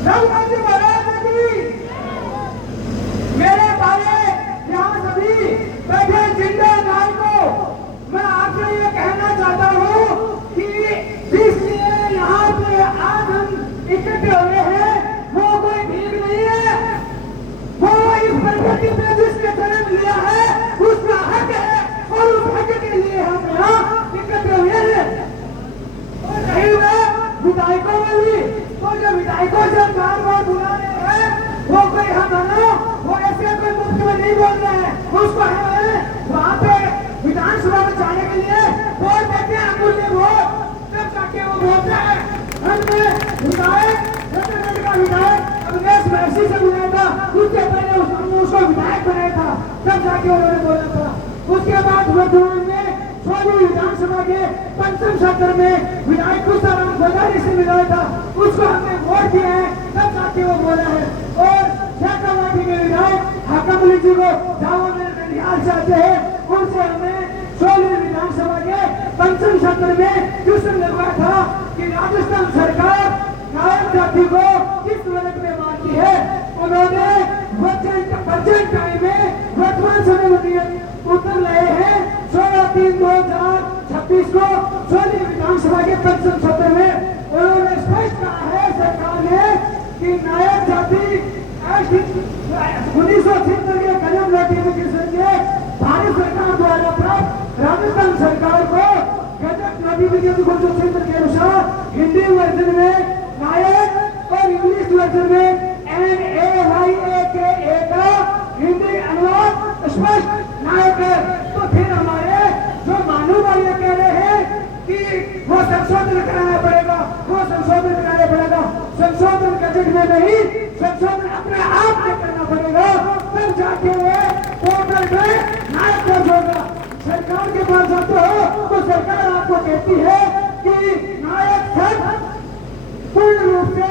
रघुनाथ महाराज की मेरे भाई यहाँ सभी बैठे जिंदा नायकों, मैं आपसे ये कहना चाहता हूँ कि जिसलिए यहाँ पे आज हम इकट्ठे हुए हैं वो कोई भीड़ नहीं है, वो इस प्रकृति में जिसने जन्म लिया है उसका हक है और उस हक के लिए हम यहाँ इकट्ठे हुए हैं। और रही हुए विधायकों में भी, तो जो विधायकों से हम बार-बार बुला रहे हैं वो कोई हमारा वो ऐसे कोई मुफ्त में नहीं बोल रहे हैं, उसको हमें वहाँ पे विधानसभा में जाने के लिए वोट देते हैं, अमूल्य वोट, तब जाके वो बोलते हैं। हमने विधायक का विधायक अविनाश महर्षि से बुलाया था, उसके पहले उसको विधायक बनाया था, तब जाके उन्होंने बोला था। उसके बाद वर्तमान में सोनी विधानसभा के पंचम सत्र में विधायक कुशाराम गोदारी से मिला था, उसको हमने वोट दिया है, तब जाके वो बोला है। और शेखावाटी के विधायक हाकम अली जी को जाओ ननिहाल से आते हैं, उनसे हमें सोनी विधानसभा के पंचम सत्र में क्वेश्चन लगवाया था कि राजस्थान सरकार नायक जाति को किस वर्ग में मानती है। उन्होंने बजट टाइम में वर्तमान समय में उत्तर लाए हैं 16/3/2026 को सोनी विधानसभा के पंचम सत्र में उन्होंने स्पष्ट कहा है सरकार ने कि नायक जाति 1976 के कलम नोटिफिकेशन के भारत सरकार द्वारा प्राप्त राजस्थान सरकार को गजट नोटिफिकेशन को जो क्षेत्र के अनुसार हिंदी वर्जन में नायक और इंग्लिश वर्जन में NAYAKA का हिंदी अनुवाद स्पष्ट नायक है। तो फिर हमारे जो मानव भाई ये कह रहे हैं कि वो संशोधन कराना पड़ेगा, वो संशोधन कराना पड़ेगा, संशोधन गजट में नहीं, संशोधन अपने आप में करना पड़ेगा, तब जाके वो पोर्टल में नायक दर्ज होगा। सरकार के पास जाते हो तो सरकार आपको कहती है कि नायक शब्द पूर्ण रूप से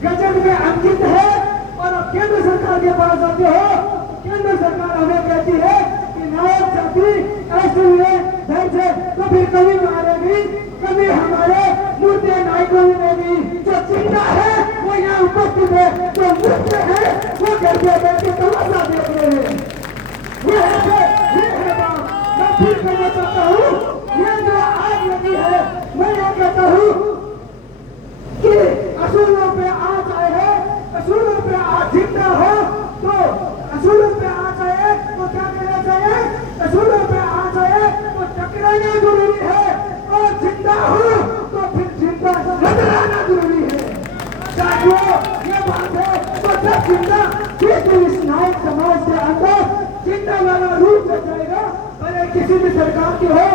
गजट में अंकित है, और अब केंद्र सरकार के पास जाते हो, केंद्र सरकार हमें कहती है कि नायक जाति ऐसे दर्ज है। तो फिर कभी मारेगी, कभी हमारे मुद्दे नायकों में भी जो जिंदा है वो यहाँ उपस्थित है, जो मुद्दे है वो घर पे बैठ के तमाशा देख रहे हैं। ये है बात। मैं फिर कहना चाहता हूँ, ये जो आग लगी है, मैं ये कहता हूँ कि असूलों पे आ जाए, असूलों पे आ जिंदा हो तो असूलों पे आ जाए तो क्या करना चाहिए, असूलों पे आ जाए तो टकराना जरूरी है, और जिंदा हो तो फिर जिंदा नजराना जरूरी है। साथियों ये बात है, तो जब जिंदा इस नायक समाज के अंदर जिंदा वाला रूप में जाएगा, भले किसी भी सरकार की हो,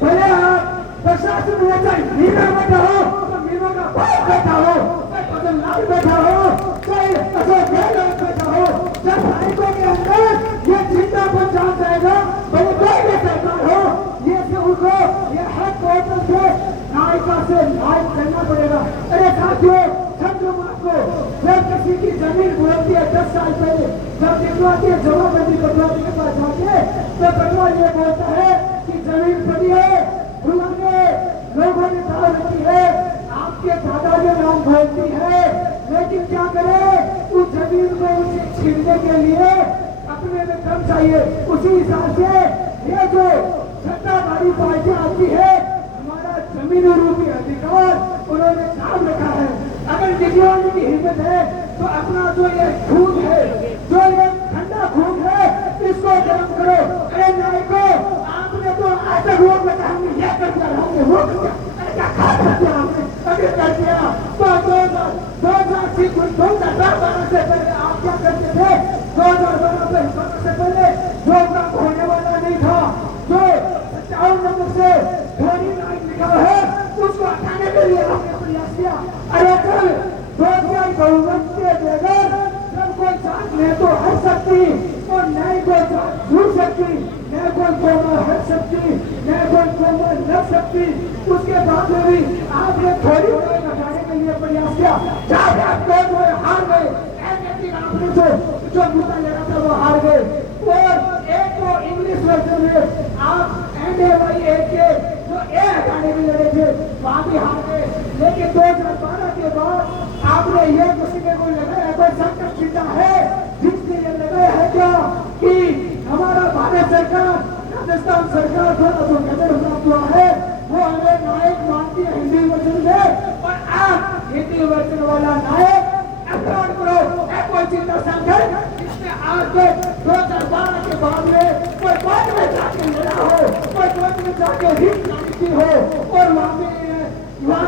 भले आप प्रशासन में चाहे मीना बैठा हो तो मीना का बाप बैठा हो, चाहे पदम लाल बैठा हो, चाहे अशोक गहलोत बैठा हो, जब नायकों के अंदर ये जिंदा बन जाएगा, भले कोई भी सरकार हो, ये से उनको ये हक पोर्टल से नायिका से नायक करना पड़ेगा। अरे साथियों, छत्रमात को जब किसी की जमीन बोलती है 10 साल पहले, जब दिखवाती है जमाबंदी बदलाव के पास जाके, तो बदलाव ये बोलता है कि जमीन पड़ी है, लोगों ने दाव रखी है, आपके दादा ने नाम बोलती है, लेकिन क्या करें, उस जमीन को उसे छीनने के लिए अपने में दम चाहिए। उसी हिसाब से ये जो सत्ताधारी पार्टी आती है, हमारा जमीन रूपी अधिकार उन्होंने काम रखा है। अगर दिव्यांग की हिम्मत है तो अपना जो ये खून है, जो ये ठंडा खून है, इसको गर्म करो। अरे नायको, आपने तो आज तक वो बता हमने यह कर दिया, हमने वो कर दिया, अरे क्या खा दिया हमने, अगर कर दिया तो 2012 से पहले आप क्या करते थे? 2012 से पहले जो काम होने वाला नहीं था, जो 57 नंबर से धोनी नायक लिखा है, उसको हटाने के लिए हमने प्रयास किया। अरे कल 2000 बहुमत के बगैर जब कोई जांच नहीं तो हट सकती, और नई कोई जांच छूट सकती, न कोई कोमल हट सकती, न कोई कोमल लग सकती, उसके बाद में भी आपने थोड़ी हटाने के लिए प्रयास किया, जब आप लोग हार गए, आपने जो मुद्दा लगा था वो हार गए। और एक तो इंग्लिश वर्जन में आप NAYAKA जो ए हटाने में लड़े थे, वहां भी हार गए। लेकिन 2012 के बाद आपने ये किसी को लगा है कोई संकट चिंता है जिसके ये लगा है क्या कि हमारा भारत सरकार राजस्थान सरकार द्वारा जो गठन प्राप्त हुआ है वो हमें नायक मानती है हिंदी वर्जन में, और आप हिंदी वर्जन वाला नायक अपलोड करो। कोई चिंता समझे इसमें आज के 2012 के बाद में कोई कोर्ट में जाके लड़ा हो, कोई कोर्ट में जाके रिट की हो और वहाँ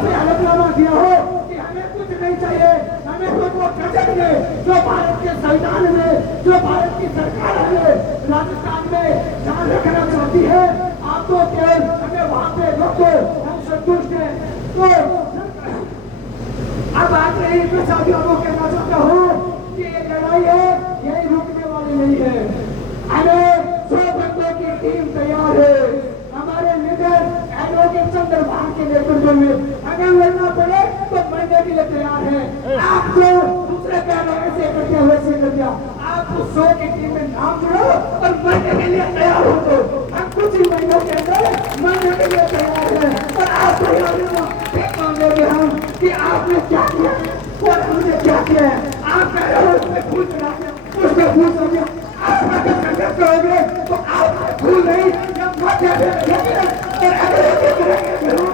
पे हलफनामा दिया हो कि हमें कुछ नहीं चाहिए, हमें तो वो गजट में जो भारत के संविधान में जो भारत की सरकार है राजस्थान में ध्यान रखना चाहती है, आप तो केवल हमें वहाँ पे रोको, हम संतुष्ट हैं। तो अब बात रही मैं साथियों को कहना चाहता हूँ कि ये लड़ाई है यही रुकने वाली नहीं है। हमें 100 बंदों की टीम तैयार है, हमारे लीडर एडवोकेट चंद्रभान के नेतृत्व में अगर लड़ना पड़े तो मरने के लिए तैयार है। आप जो दूसरे कह रहे हैं ऐसे कर दिया वैसे कर दिया, आप 100 की टीम में नाम जोड़ो और मरने के लिए तैयार हो तो हम कुछ ही महीनों के अंदर मरने के लिए तैयार है। और आप तैयार मांगेंगे हम कि आपने क्या किया और हमने क्या किया है। आप कह रहे हो उसमें फूल चढ़ाते उसमें फूल चढ़ाते, आप अगर संघर्ष करोगे तो आप फूल नहीं जब मध्य और अगर ये करेंगे जरूर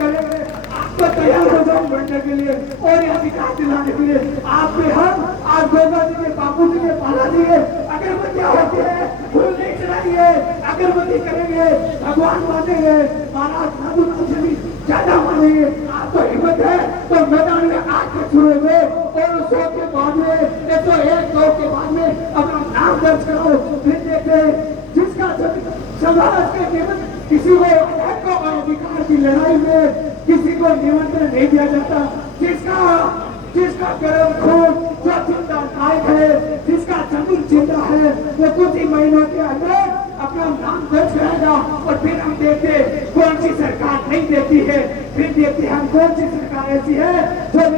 करेंगे। आप तो तैयार हो जाओ बढ़ने के लिए और ये अधिकार दिलाने के लिए। आप पे हम आज गोगा जी के बापू जी के पाला जी के अगरबत्तियां होती है, फूल नहीं चढ़ाएंगे, अगरबत्ती करेंगे, भगवान मानेंगे, महाराज साधु से भी ज्यादा मानेंगे। आपको हिम्मत है तो मैदान में आके छुड़ोगे और 100 के बाद में 101-2 के बाद में अपना नाम दर्ज कराओ। फिर देखते जिसका समाज के नियमन किसी को अधिकार की लड़ाई में किसी को निमंत्रण नहीं दिया जाता, जिसका गर्म खून जो चिंता नायक है, जिसका जमीन चिंता है, वो कुछ ही महीनों के अंदर अपना नाम दर्ज कराएगा। और फिर हम देखते कौन सी सरकार नहीं देती है, फिर देखते हम कौन सी सरकार ऐसी है जो